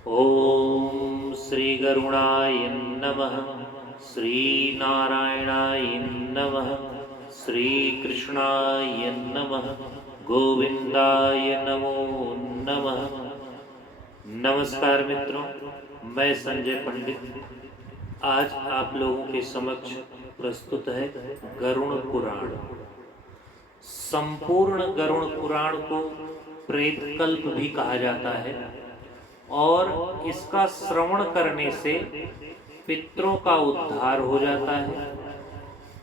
ओम श्री गरुणाय नमः। श्री नारायणाय नमः। श्री कृष्णाय नमः। गोविंदाय नमो नमः। नमस्कार मित्रों, मैं संजय पंडित आज आप लोगों के समक्ष प्रस्तुत है गरुड़ पुराण। संपूर्ण गरुड़ पुराण को प्रेतकल्प भी कहा जाता है और इसका श्रवण करने से पितरों का उद्धार हो जाता है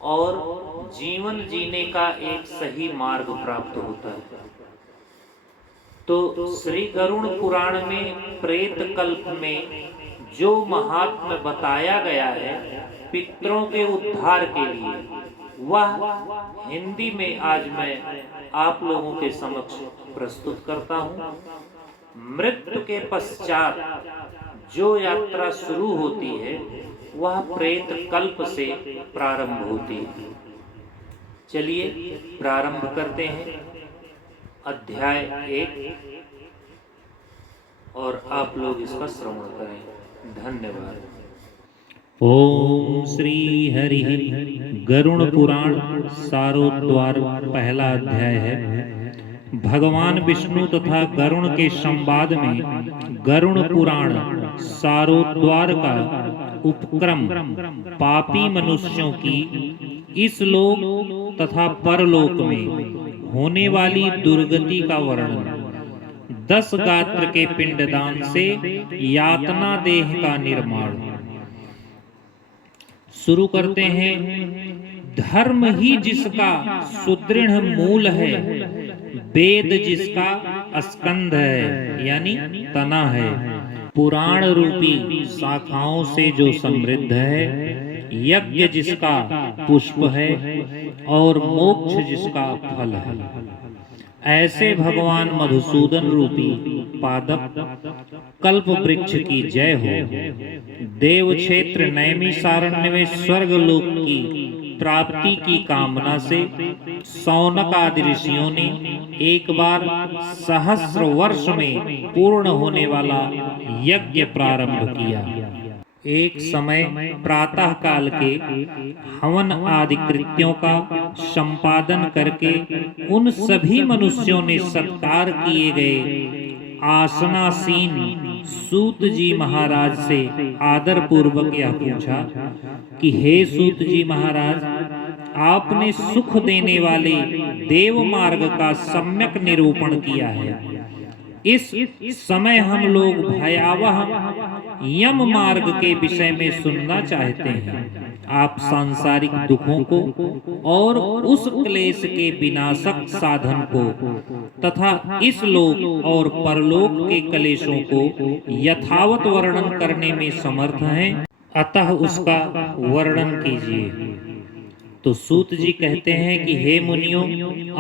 और जीवन जीने का एक सही मार्ग प्राप्त होता है। तो श्री गरुड़ पुराण में प्रेत कल्प में जो महात्म्य बताया गया है पितरों के उद्धार के लिए, वह हिंदी में आज मैं आप लोगों के समक्ष प्रस्तुत करता हूँ। मृत्यु के पश्चात जो यात्रा शुरू होती है वह प्रेत कल्प से प्रारंभ होती है। चलिए प्रारंभ करते हैं अध्याय 1 और आप लोग इसका श्रवण करें। धन्यवाद। ओम श्री हरि। गरुड़ पुराण सारोद्वार पहला अध्याय है। भगवान विष्णु तथा गरुड़ के संवाद में गरुड़ पुराण सारोद्वार का उपक्रम पापी मनुष्यों की इस लोक तथा परलोक में होने वाली दुर्गति का वर्णन, 10 गात्र के पिंडदान से यातना देह का निर्माण। शुरू करते हैं। धर्म ही जिसका सुदृढ़ मूल है, वेद जिसका स्कंध है यानी तना है, पुराण रूपी शाखाओं से जो समृद्ध है, यज्ञ जिसका पुष्प है और मोक्ष जिसका फल है, ऐसे भगवान मधुसूदन रूपी पादप कल्प वृक्ष की जय हो। देव क्षेत्र नैमिषारण्य में स्वर्ग लोक की प्राप्ति की कामना से सौनक आदि ऋषियों ने एक बार सहस्र वर्ष में पूर्ण होने वाला यज्ञ प्रारंभ किया। एक समय प्रातः काल के हवन आदि कृत्यों का संपादन करके उन सभी मनुष्यों ने सत्कार किए गए आसनासीन सूत जी महाराज से आदर पूर्वक यह पूछा कि हे सूत जी महाराज, आपने सुख देने वाले देव मार्ग का सम्यक निरूपण किया है। इस समय हम लोग भयावह यम मार्ग के विषय में सुनना चाहते हैं। आप सांसारिक दुखों को और उस क्लेश के विनाशक साधन को तथा इस लोक और परलोक के क्लेशों को यथावत वर्णन करने में समर्थ हैं, अतः उसका वर्णन कीजिए। तो सूत जी कहते हैं कि हे मुनियों,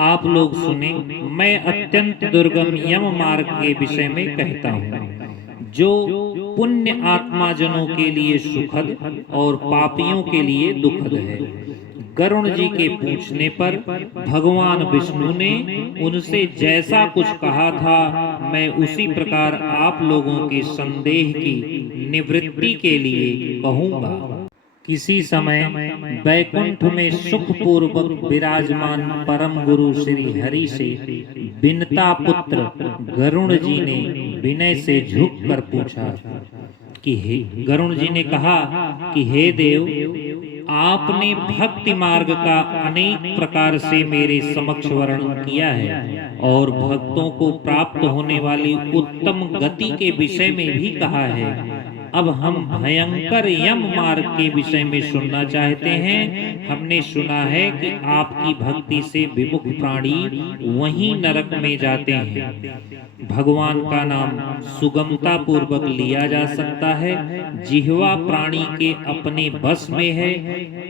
आप लोग सुने, मैं अत्यंत दुर्गम यम मार्ग के विषय में कहता हूँ, जो पुण्य आत्मा जनों के लिए सुखद और पापियों के लिए दुखद है। गरुड़ जी के पूछने पर भगवान विष्णु ने उनसे जैसा कुछ कहा था, मैं उसी प्रकार आप लोगों के संदेह की निवृत्ति के लिए कहूँगा। किसी समय वैकुंठ में सुखपूर्वक विराजमान परम गुरु श्री हरि से विनता पुत्र गरुड़ जी ने विनय से झुककर पूछा कि गरुड़ जी ने कहा कि हे देव, आपने भक्ति मार्ग का अनेक प्रकार से मेरे समक्ष वर्णन किया है और भक्तों को प्राप्त होने वाली उत्तम गति के विषय में भी कहा है। अब हम भयंकर यम मार्ग के विषय में सुनना चाहते हैं। हमने सुना है कि आपकी भक्ति से विमुख प्राणी वहीं नरक में जाते हैं। भगवान का नाम सुगमता पूर्वक लिया जा सकता है। जिह्वा प्राणी के अपने बस में है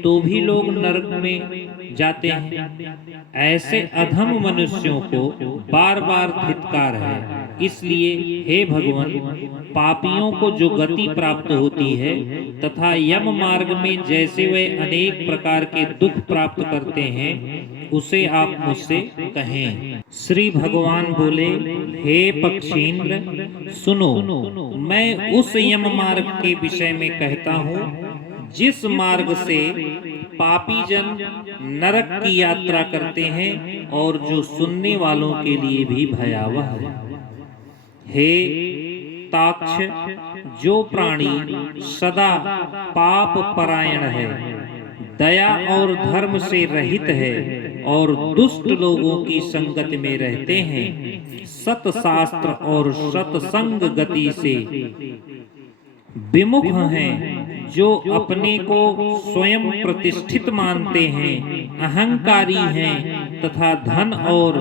तो भी लोग नरक में जाते हैं। ऐसे अधम मनुष्यों को बार बार धिक्कार है। इसलिए हे भगवान, पापियों को जो गति प्राप्त होती है तथा यम मार्ग में जैसे वे अनेक प्रकार के दुख प्राप्त करते हैं, उसे आप मुझसे कहें। श्री भगवान बोले, हे पक्षींद्र, सुनो, मैं उस यम मार्ग के विषय में कहता हूँ जिस मार्ग से पापी जन नरक की यात्रा करते हैं और जो सुनने वालों के लिए भी भयावह है। हे ताक्ष, जो प्राणी सदा पाप परायण है, दया और धर्म से रहित है और दुष्ट लोगों की संगत में रहते हैं, सतशास्त्र और सत्संग गति से विमुख हैं, जो अपने को स्वयं प्रतिष्ठित मानते हैं, अहंकारी हैं तथा धन और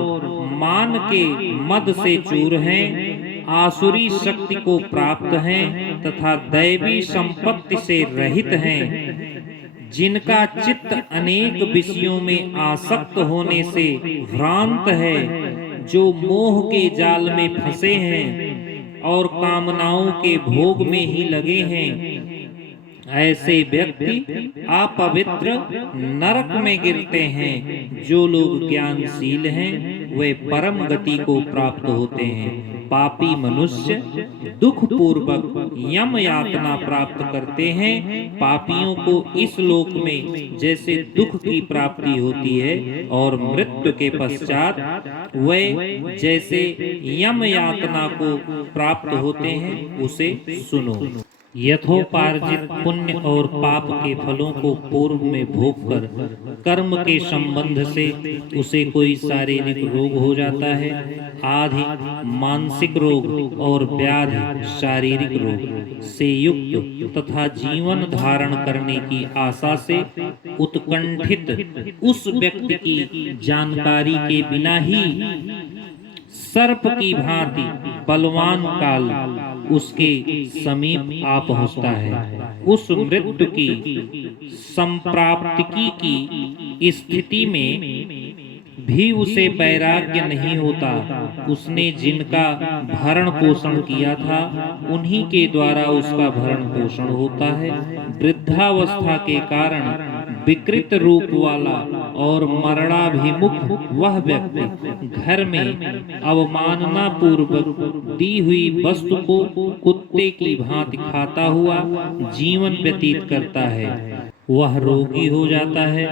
मान के मद से चूर हैं, आसुरी शक्ति को प्राप्त हैं तथा दैवी संपत्ति से रहित हैं, जिनका चित्त अनेक विषयों में आसक्त होने से भ्रांत है, जो मोह के जाल में फंसे हैं और कामनाओं के भोग में ही लगे हैं। ऐसे व्यक्ति अपवित्र नरक में गिरते हैं। जो लोग ज्ञानशील हैं वे परम गति को प्राप्त होते हैं। पापी मनुष्य दुख पूर्वक यम यातना प्राप्त करते हैं। पापियों को इस लोक में जैसे दुख की प्राप्ति होती है और मृत्यु के पश्चात वे जैसे यम यातना को प्राप्त होते हैं, उसे सुनो। यथोपार्जित पुण्य और पाप के फलों को पूर्व में भोगकर कर्म के संबंध से उसे कोई शारीरिक रोग हो जाता है, आदि मानसिक रोग और व्याधि शारीरिक रोग से युक्त तथा जीवन धारण करने की आशा से उत्कंठित उस व्यक्ति की जानकारी के बिना ही सर्प की भांति बलवान काल उसके समीप आ पहुंचता है। उस मृत्यु की संप्राप्ति की स्थिति में भी उसे वैराग्य नहीं होता। उसने जिनका भरण पोषण किया था उन्हीं के द्वारा उसका भरण पोषण होता है। वृद्धावस्था के कारण विकृत रूप वाला और मरणाभिमुख वह व्यक्ति घर में अवमानना पूर्वक दी हुई वस्तु को कुत्ते की भांति खाता हुआ जीवन व्यतीत करता है। वह रोगी हो जाता है,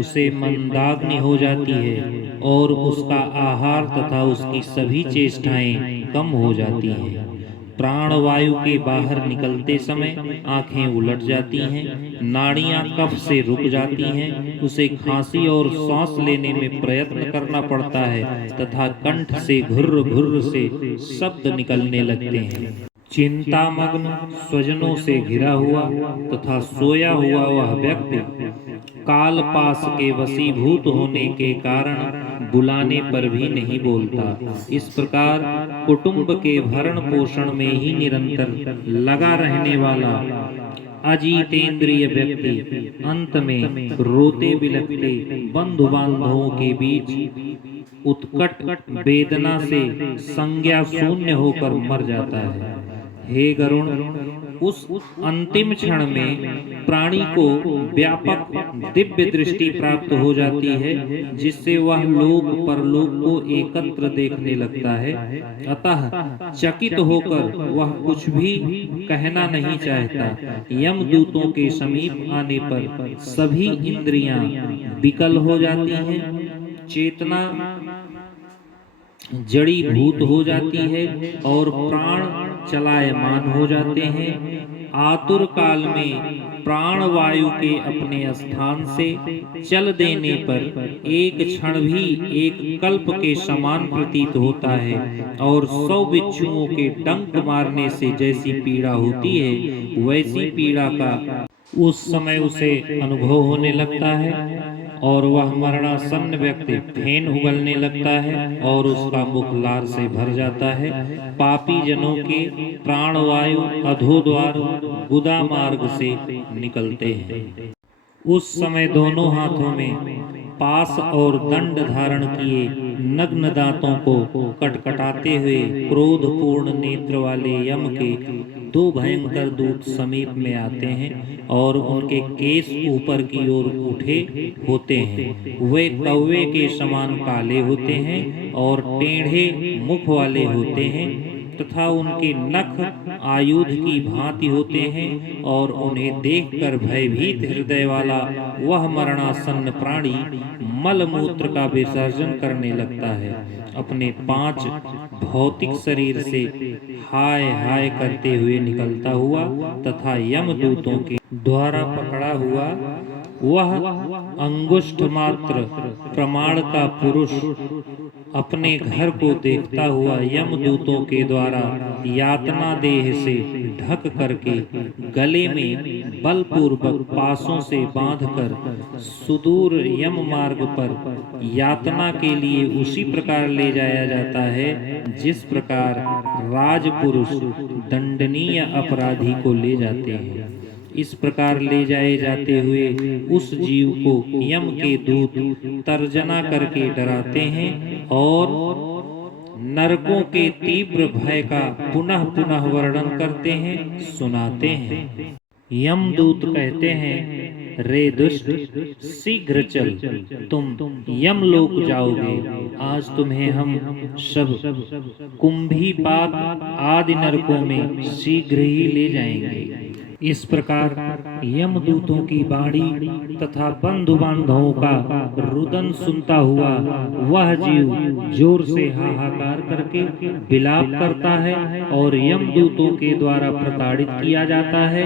उसे मंदाग्नि हो जाती है और उसका आहार तथा उसकी सभी चेष्टाएं कम हो जाती हैं। प्राण वायु के बाहर निकलते समय आंखें उलट जाती हैं, नाड़ियां कफ से रुक जाती हैं, उसे खांसी और सांस लेने में प्रयत्न करना पड़ता है तथा कंठ से घुर्र घुर्र से शब्द निकलने लगते हैं। चिंतामग्न स्वजनों से घिरा हुआ तथा सोया हुआ वह व्यक्ति काल पास के वशीभूत होने के कारण बुलाने पर भी नहीं बोलता। इस प्रकार कुटुंब के भरण पोषण में ही निरंतर लगा रहने वाला अजीतेंद्रिय व्यक्ति अंत में रोते बिलखते बंधु बांधवों के बीच उत्कट वेदना से संज्ञा शून्य होकर मर जाता है। हे गरुण, उस अंतिम क्षण में प्राणी को व्यापक दिव्य दृष्टि प्राप्त हो जाती है, जिससे वह लोक परलोक को एकत्र देखने लगता है। अतः चकित होकर वह कुछ भी कहना नहीं चाहता। यमदूतों के समीप आने पर सभी इंद्रियां विकल हो जाती हैं, चेतना जड़ी भूत हो जाती है और प्राण चलायमान हो जाते हैं। आतुर काल में प्राण वायु के अपने स्थान से चल देने पर एक क्षण भी एक कल्प के समान प्रतीत होता है और 100 बिच्छुओं के डंक मारने से जैसी पीड़ा होती है वैसी पीड़ा का उस समय उसे अनुभव होने लगता है और वह मरणासन्न व्यक्ति फेन उगलने लगता है और उसका मुख लार से भर जाता है। पापी जनों के प्राणवायु अधोद्वार गुदा मार्ग से निकलते हैं। उस समय दोनों हाथों में पास और दंड धारण किए नग्न दांतों को कटकटाते हुए क्रोधपूर्ण नेत्र वाले यम के दो भयंकर दूत समीप में आते हैं और उनके केस ऊपर की ओर उठे होते हैं। वे कौवे के समान काले होते हैं और टेढ़े मुख वाले होते हैं तथा उनके नख आयुध की भांति होते हैं और उन्हें देखकर भयभीत हृदय वाला वह मरणासन्न प्राणी मल मूत्र का विसर्जन करने लगता है। अपने 5 भौतिक शरीर से हाय हाय करते हुए निकलता हुआ तथा यमदूतों के द्वारा पकड़ा हुआ वह अंगुष्ठ मात्र प्रमाण का पुरुष अपने घर को देखता हुआ यमदूतों के द्वारा यातना देह से ढक करके गले में बलपूर्वक पासों से बांधकर सुदूर यम मार्ग पर यातना के लिए उसी प्रकार ले जाया जाता है जिस प्रकार राजपुरुष दंडनीय अपराधी को ले जाते हैं। इस प्रकार ले जाए जाते हुए उस जीव को यम के दूत तर्जना करके डराते हैं और नरकों के तीव्र भय का पुनः पुनः वर्णन करते हैं, सुनाते हैं। यमदूत कहते हैं, रे दुष्ट, शीघ्र चल, तुम यमलोक जाओगे। आज तुम्हें हम सब कुंभीपाक आदि नरकों में शीघ्र ही ले जाएंगे। इस प्रकार यमदूतों की बाणी तथा बंधु बांधवों का रुदन सुनता हुआ वह जीव जोर से हाहाकार करके विलाप करता है और यमदूतों के द्वारा प्रताड़ित किया जाता है।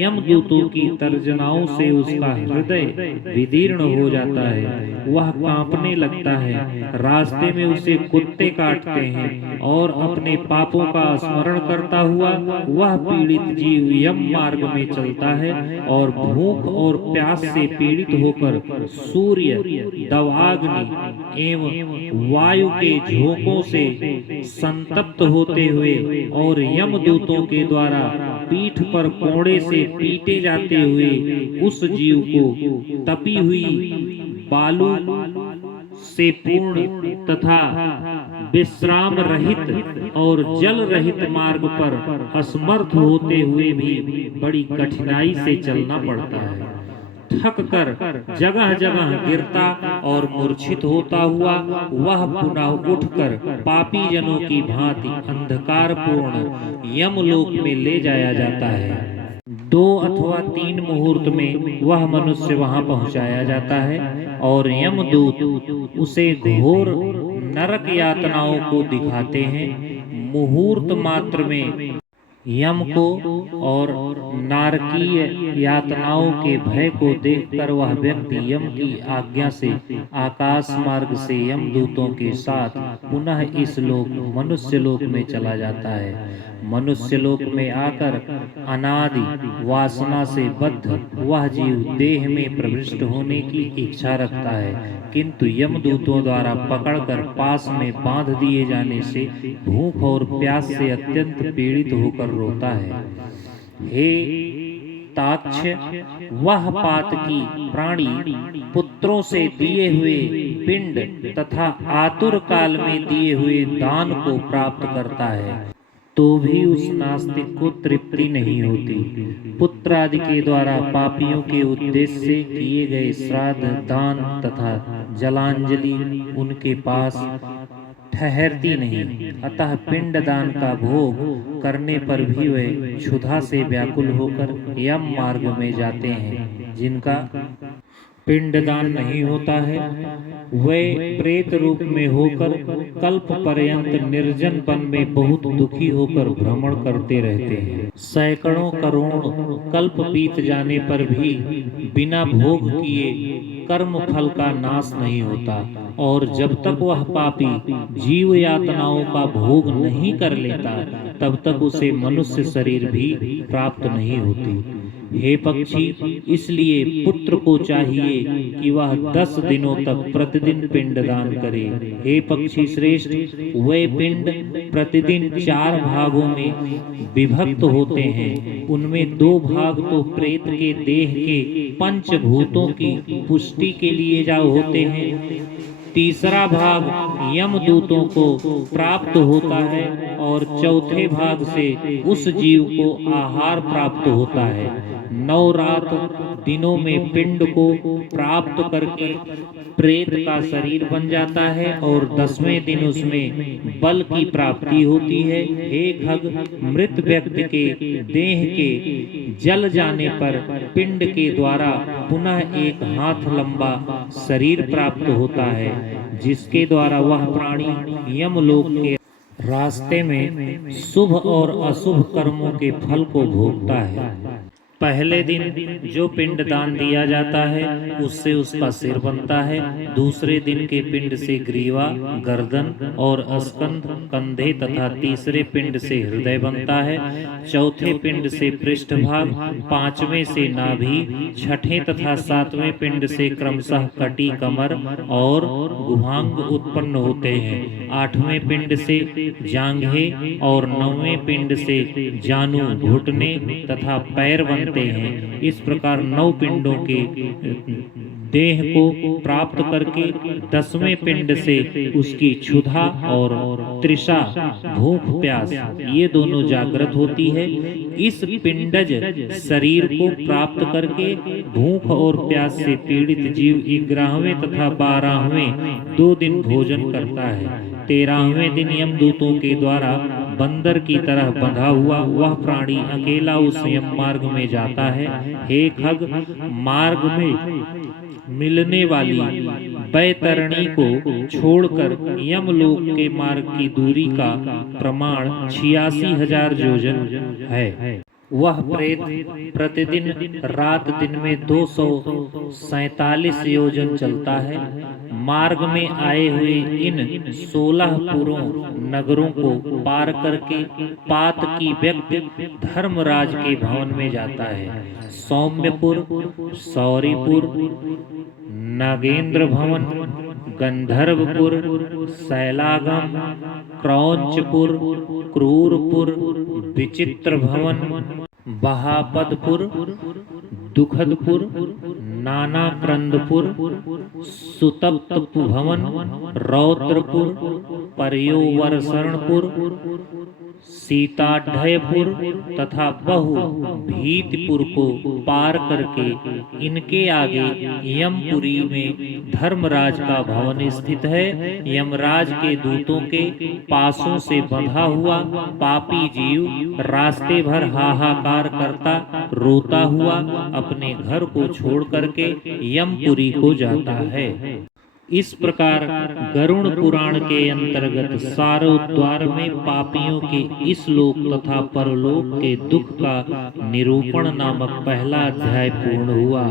यमदूतों की तर्जनाओं से उसका हृदय विदीर्ण हो जाता है, वह कांपने लगता है। रास्ते में उसे कुत्ते काटते हैं और अपने पापों का स्मरण करता हुआ वह पीड़ित जीव यम मार्ग में चलता है और भूख और प्यास से पीड़ित होकर सूर्य, दवाग्नि एवं वायु के झोंकों से संतप्त होते हुए और यमदूतों के द्वारा पीठ पर कोड़े से पीटे जाते हुए उस जीव को तपी हुई बालू से पूर्ण तथा विश्राम रहित और जल रहित मार्ग पर असमर्थ होते हुए भी बड़ी कठिनाई से चलना पड़ता है। थक कर जगह जगह गिरता और मूर्छित होता हुआ वह पुनः उठकर पापी जनों की भांति अंधकारपूर्ण यमलोक में ले जाया जाता है। 2 अथवा 3 मुहूर्त में वह मनुष्य वहां पहुंचाया जाता है और यमदूत उसे घोर नरक यातनाओं को दिखाते हैं। मुहूर्त मात्र में यम को और नारकीय यातनाओं के भय को देखकर वह व्यक्ति यम की आज्ञा से आकाश मार्ग से यमदूतों के साथ पुनः इस लोक मनुष्य लोक में चला जाता है। मनुष्य लोक में आकर अनादि वासना से बद्ध वह जीव देह में प्रविष्ट होने की इच्छा रखता है, किंतु यमदूतों द्वारा पकड़कर पास में बांध दिए जाने से भूख और प्यास से अत्यंत पीड़ित होकर रोता है। हे ताक्ष, वह पातकी प्राणी पुत्रों से दिए हुए पिंड तथा आतुर काल में दिए हुए दान को प्राप्त करता है तो भी उस नास्तिक को तृप्ति नहीं होती। पुत्र आदि के द्वारा पापियों के उद्देश्य से किए गए श्राद्ध, दान तथा जलांजलि उनके पास ठहरती नहीं, अतः पिंडदान का भोग करने पर भी वे क्षुधा से व्याकुल होकर यम मार्ग में जाते हैं। जिनका पिंडदान नहीं होता है वे प्रेत रूप में होकर कल्प पर्यंत निर्जन वन में बहुत दुखी होकर भ्रमण करते रहते हैं। सैकड़ों करोड़ कल्प बीत जाने पर भी बिना भोग किए कर्म फल का नाश नहीं होता और जब तक वह पापी जीव यातनाओं का भोग नहीं कर लेता तब तक उसे मनुष्य शरीर भी प्राप्त नहीं होती। हे पक्षी, इसलिए पुत्र को चाहिए कि वह 10 दिनों तक प्रतिदिन पिंडदान करे। हे पक्षी श्रेष्ठ, वे पिंड प्रतिदिन 4 भागों में विभक्त होते हैं। उनमें 2 भाग तो प्रेत के देह के पंचभूतों की पुष्टि के लिए होते हैं तीसरा भाग यमदूतों को प्राप्त होता है और चौथे भाग से उस जीव को आहार प्राप्त होता है। 9 रात दिनों में पिंड को प्राप्त करके प्रेत का शरीर बन जाता है और 10वें दिन उसमें बल की प्राप्ति होती है। हे खग, मृत व्यक्ति के देह के जल जाने पर पिंड के द्वारा पुनः एक हाथ लंबा शरीर प्राप्त होता है, जिसके द्वारा वह प्राणी यमलोक के रास्ते में शुभ और अशुभ कर्मों के फल को भोगता है। पहले दिन जो पिंड दान दिया जाता है उससे उसका सिर बनता है। दूसरे दिन के पिंड से ग्रीवा, गर्दन और स्कंध, कंधे तथा तीसरे पिंड से हृदय बनता है। चौथे पिंड से पृष्ठभाग, 5वें से नाभि, 6ठे तथा 7वें पिंड से क्रमशः कटी, कमर और गुहांग उत्पन्न होते हैं। 8वें पिंड से जांघे और 9वें पिंड से जानु, घुटने तथा पैर बनते हैं। इस प्रकार 9 पिंडों के देह को प्राप्त करके 10वें पिंड से उसकी क्षुधा और तृषा, भूख प्यास, ये दोनों जागृत होती है। इस पिंडज शरीर को प्राप्त करके भूख और प्यास से पीड़ित जीव 11वें तथा 12वें 2 दिन भोजन करता है। 13वें दिन यमदूतों के द्वारा बंदर की तरह बंधा हुआ वह प्राणी अकेला उस यम मार्ग में जाता है। हे खग, मार्ग में मिलने वाली बैतरणी को छोड़कर यमलोक के मार्ग की दूरी का प्रमाण 86,000 योजन है। वह प्रेत प्रतिदिन रात दिन में 247 योजन चलता है। मार्ग में आए हुए इन 16 पुरों नगरों को पार करके पात की व्यक्ति धर्मराज के भवन में जाता है। सौम्यपुर, सौरीपुर, नागेंद्र भवन, गंधर्वपुर, शैलागम, क्रौंचपुर, क्रूरपुर, विचित्र भवन, बहापदपुर, दुखदपुर, नानाक्रंदपुर, सुतप्त भवन, रौद्रपुर, पर्योवरसरणपुर, सीताढयपुर तथा बहु भीतपुर को पार करके इनके आगे यमपुरी में धर्मराज का भवन स्थित है। यमराज के दूतों के पासों से बंधा हुआ पापी जीव रास्ते भर हाहाकार करता रोता हुआ अपने घर को छोड़ करके यमपुरी को जाता है। इस प्रकार गरुड़ पुराण के अंतर्गत सारोद्वार में पापियों के इस लोक तथा परलोक के दुख का निरूपण नामक पहला अध्याय पूर्ण हुआ।